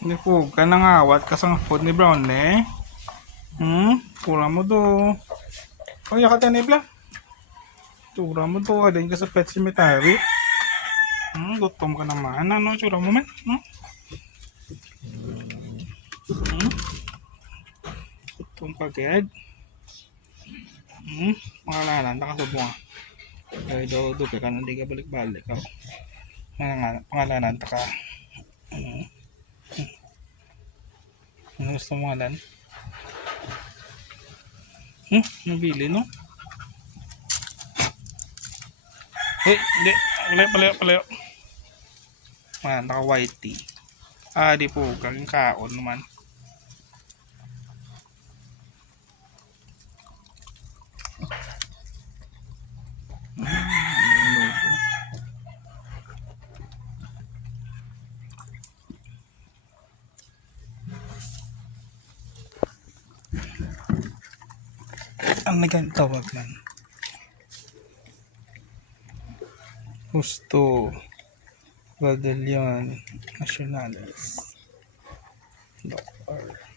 Hindi po ka nangawat ka sa food ni Brownlee. Pura mo do. Kaya ka tanibla. Tura mo do. Alin ka sa pet cemetery. Gutom ka naman. Ano, tsura mo man? Gutom ka agad. Pangalanan, nakasubong. Kaya daw, ka na hindi ka balik-balik. Pangalanan, taka. Ano gusto mo ngalan? Nabili, no? Hindi. Palayo. Naka white tea. Di po, kang kaon naman. Ang nagtawag man. Gusto. Badalyon Nacionales. Doctor.